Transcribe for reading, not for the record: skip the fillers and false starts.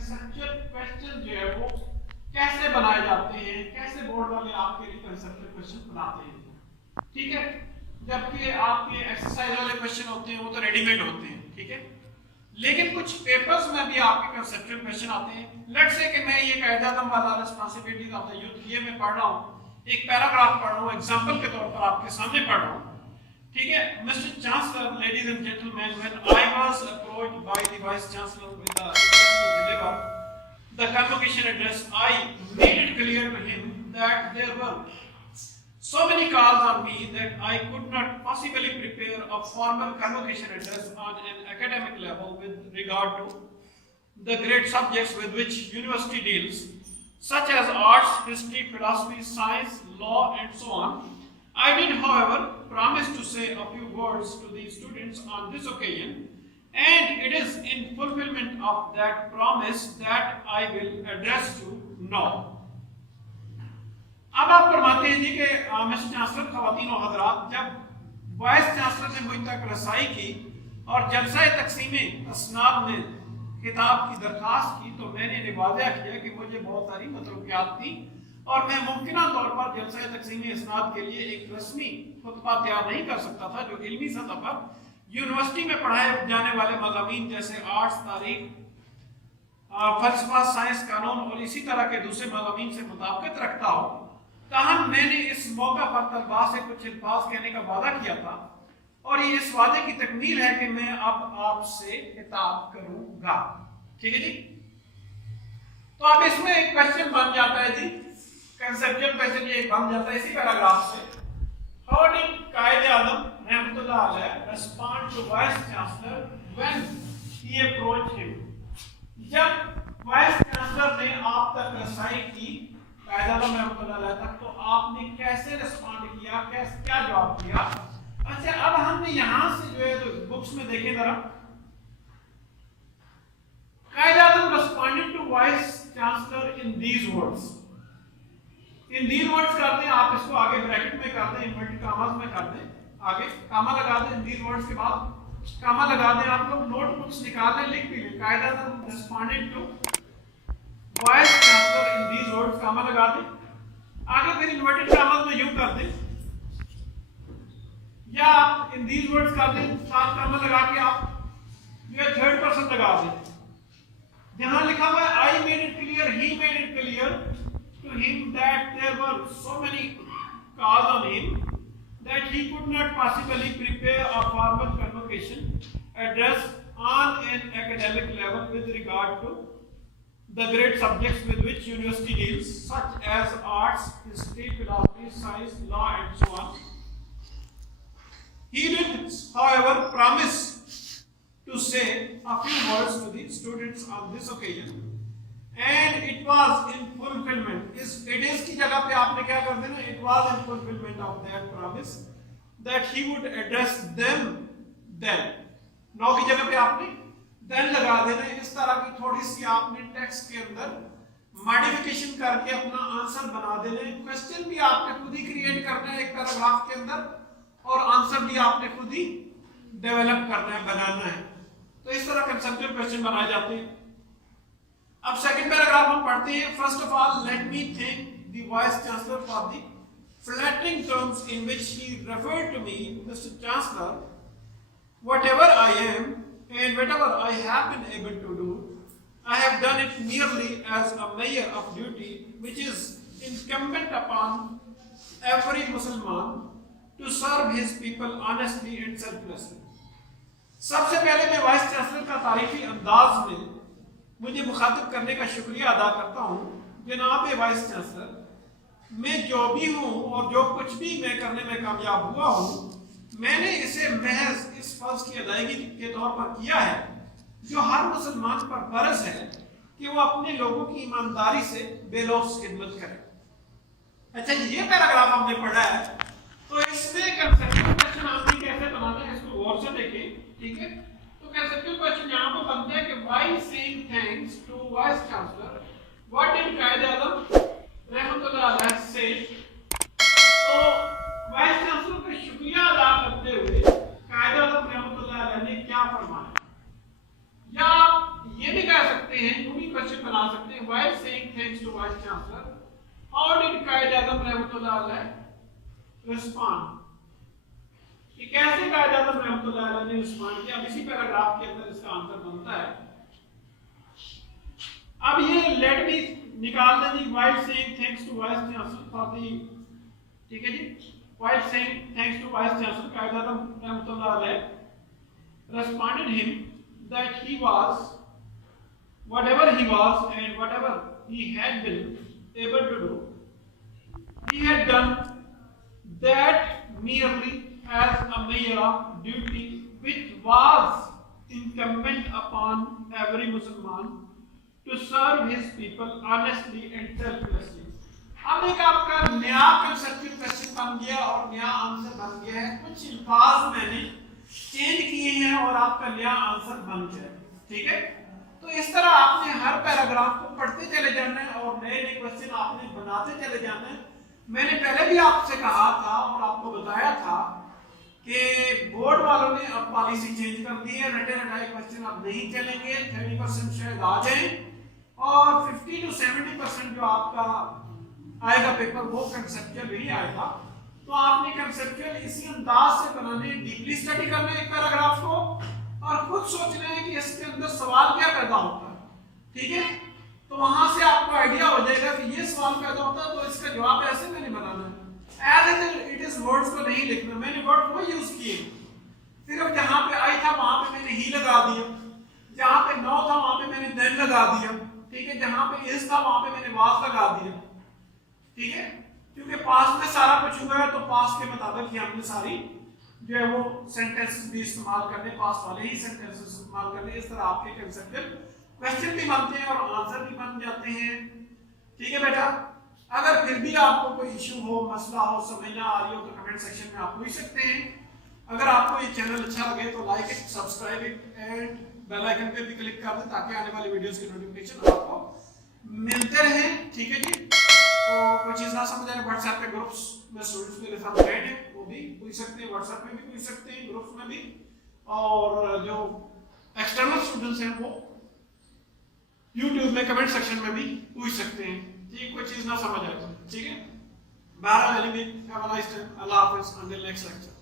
Conceptual question जो है वो कैसे बनाए जाते हैं, कैसे बोर्ड वाले आपके लिए कंसेप्चुअल क्वेश्चन बनाते हैं, ठीक है। जबकि आपके एक्सरसाइज वाले क्वेश्चन होते हैं वो तो रेडीमेड होते हैं, ठीक है। लेकिन कुछ पेपर्स में भी आपके कंसेप्चुअल क्वेश्चन आते हैं। लेट्स से कि मैं ये कायदा-आज़म वाला रिस्पांसिबिलिटी ऑफ द यूथ ये मैं पढ़ रहा हूँ, एक पैराग्राफ पढ़ रहा हूँ, एग्जांपल के तौर पर आपके सामने पढ़ रहा हूँ, ठीक है। Mister chancellor, ladies and gentleman, when I was approached by the vice chancellor with the request to deliver the convocation address, I made it clear to him that there were so many calls on me that I could not possibly prepare a formal convocation address on an academic level with regard to the great subjects with which university deals, such as arts, history, philosophy, science, law, and so on. I did, however, promise to say a few words to the students on this occasion, and it is in fulfillment of that promise that I will address you now. अब आप फरमाते हैं जी कि mister chancellor, ख़वातीन और हज़रात, जब vice chancellor ने मुझ तक रसाई की और जलसा तक़सीम असनाद में किताब की दरख्वास्त की तो मैंने वाज़ेह किया कि मुझे बहुत सारी मतलूबियात थी और मैं मुमकिना तौर पर जलसा तक़सीम असनाद के लिए एक रस्मी खुतबा तैयार नहीं कर सकता था जो इल्मी सतह पर यूनिवर्सिटी में पढ़ाए जाने वाले मज़ामीन जैसे आर्ट्स, तारीख, फलसफा, साइंस, कानून और इसी तरह के दूसरे मज़ामीन से मुताबिकत रखता हो। ताहम मैंने इस मौका पर तलबा से कुछ अल्फाज कहने का वादा किया था और ये इस वादे की तकमील है कि मैं अब आपसे खिताब करूंगा, ठीक है जी। तो अब इसमें एक क्वेश्चन बन जाता है जी, कंसेप्चुअल क्वेश्चन ये बन जाता है इसी पैराग्राफ से। हाउ डिड कायदे-आज़म रहमतुल्लाह अलैह respond to vice chancellor when he approached him? जब वाइस चांसलर ने आप तक रसाई की कायदे-आज़म रहमतुल्लाह अलैह तक, तो आपने कैसे रिस्पॉन्ड किया, कैसे क्या जवाब दिया? अच्छा, अब हमने यहां से जो है तो बुक्स में देखें जरा, Quaid-e-Azam responded to vice chancellor in these words. In these words कर दें, आप इसको आगे ब्रैकेट में कर दें, इन्वर्टेड कामास में कर दें, आगे कामा लगा दें, इन दीज वर्ड्स के बाद कामा लगा दें। आप लोग नोटबुक्स निकाल लें, लिख भी लें, Quaid-e-Azam responded to vice chancellor in these words, comma लगा दें, आगे फिर इन्वर्टेड कामास में यूं कर दें, या आप इन दीज वर्ड्स कर दें, साथ कामा लगा के आप जो है थर्ड पर्सन लगा दें। जहां लिखा हुआ है I made it clear, he made it clear to him that there were so many calls on him that he could not possibly prepare a formal convocation address on an academic level with regard to the great subjects with which university deals, such as arts, history, philosophy, science, law, and so on. He did, however, promise to say a few words to the students on this occasion, and it was in fulfillment. It is की जगह पे आपने क्या कर देना, it was in fulfillment of that promise that he would address them then. now की जगह पे आपने then लगा देना। इस तरह की थोड़ी सी आपने टेक्स्ट के अंदर मॉडिफिकेशन करके अपना आंसर बना देना है। क्वेश्चन भी आपने खुद ही क्रिएट करना है एक पैराग्राफ के अंदर, और आंसर भी आपने खुद ही डेवलप करना है, बनाना है। तो इस तरह कंसेप्चुअल क्वेश्चन बनाए जाते हैं। अब सेकंड पैराग्राफ हम पढ़ते हैं। First of all let me thank the vice chancellor for the flattering terms in which he referred to me, Mr. Chancellor. Whatever I am and whatever I have been able to do, I have done it merely as a measure of duty which is incumbent upon every Muslim to serve his people honestly and selflessly. सबसे पहले मैं vice chancellor का तारीफी अंदाज में मुझे मुखातिब करने का शुक्रिया अदा करता हूँ। जनाब वाइस चांसलर, मैं जो भी हूँ और जो कुछ भी मैं करने में कामयाब हुआ हूँ, मैंने इसे महज इस फर्ज की अदायगी के तौर पर किया है जो हर मुसलमान पर फर्ज है कि वो अपने लोगों की ईमानदारी से बेलौस खिदमत करे। अच्छा, ये पैराग्राफ हमने पढ़ा है, तो इसमें कंसेप्चुअल क्वेश्चन आपने कैसे बनाना है इसको गौर से देखें, ठीक है। तो कंसेप्चुअल क्वेश्चन यहाँ पर बनते हैं कि while saying thanks to vice chancellor what did Quaid-e-Azam रहमतुल्लाह अलैह से, तो वाइस चांसलर का शुक्रिया अदा करते हुए कायदे-आज़म रहमतुल्लाह अलैह ने क्या फरमाया, या आप ये भी कह सकते हैं, यूं भी क्वेश्चन बना सकते हैं while saying thanks to vice chancellor how did Quaid-e-Azam रहमतुल्लाह अलैह respond कि कैसे कायद-ए-आज़म रहमतुल्लाह अलैह ने रिस्पॉन्ड किया। अब इसी पैराग्राफ के अंदर इसका आंसर बनता है। अब ये लेट मी निकाल दें जी while saying thanks to vice chancellor for the, ठीक है जी, while saying thanks to vice chancellor Quaid-e-Azam रहमतुल्लाह अलैह responded him that he was whatever he was and whatever he had been able to do, he had done that merely as a measure of duty which was incumbent upon every Musliman to serve his people honestly and selflessly। अब एक आपका नया conceptual question बन गया और नया answer बन गया है। कुछ अल्फाज मैंने चेंज किए हैं और आपका नया आंसर बन गया है, ठीक है। तो इस तरह आपने हर पैराग्राफ को पढ़ते चले जाना है और नए नए क्वेश्चन आपने बनाते चले जाना है। मैंने पहले भी आपसे कहा था और आपको बताया था कि बोर्ड वालों ने अब पॉलिसी चेंज कर दी है, रटे रटाए क्वेश्चन अब नहीं चलेंगे। 30% शायद आ जाए और 50 to 70% जो आपका आएगा पेपर वो कंसेप्चुअल ही आएगा। तो आपने कंसेप्चुअल इसी अंदाज से बनाने, डीपली स्टडी करना है एक पैराग्राफ को और खुद सोचना है कि इसके अंदर सवाल क्या पैदा होता है, ठीक है। तो वहां से आपको आइडिया हो जाएगा कि ये सवाल पैदा होता है तो इसका जवाब ऐसे मैंने बनाना है। एज इट इज वर्ड्स को नहीं लिखना, मैंने वर्ड वो यूज किए। सिर्फ जहां पे आई था वहां पे मैंने ही लगा दिया, जहां पे नो था वहां पे मैंने देन लगा दिया, ठीक है। जहां पे इज था वहां पे मैंने वाज लगा दिया, ठीक है। क्योंकि पास्ट में सारा कुछ हुआ है तो पास्ट के मुताबिक ही हमने सारी जो है वो सेंटेंसेस भी इस्तेमाल करने, पास्ट वाले ही सेंटेंसेस इस्तेमाल करने। इस तरह आपके कंसेप्चुअल क्वेश्चन भी बनते हैं और आंसर भी बन जाते हैं, ठीक है बेटा। अगर फिर भी आपको कोई इशू हो, मसला हो, समझ ना आ रही हो तो कमेंट सेक्शन में आप पूछ सकते हैं। अगर आपको ये चैनल अच्छा लगे तो like it, subscribe it and bell icon पे भी क्लिक कर दें ताकि आने वाली वीडियोस की नोटिफिकेशन आपको मिलते रहे, ठीक है जी। तो कोई चीज ना समझ आए व्हाट्सएप पे ग्रुप्स में स्टूडेंट्स मेरे साथ ऐड है, वो भी पूछ सकते हैं, व्हाट्सएप में भी पूछ सकते हैं, ग्रुप्स में भी। और जो एक्सटर्नल स्टूडेंट्स हैं वो YouTube में कमेंट सेक्शन में भी पूछ सकते हैं, ठीक। कोई चीज ना समझ आए तो, ठीक है। 12 अल्लाह हाफिज़, अंटिल नेक्स्ट लेक्चर।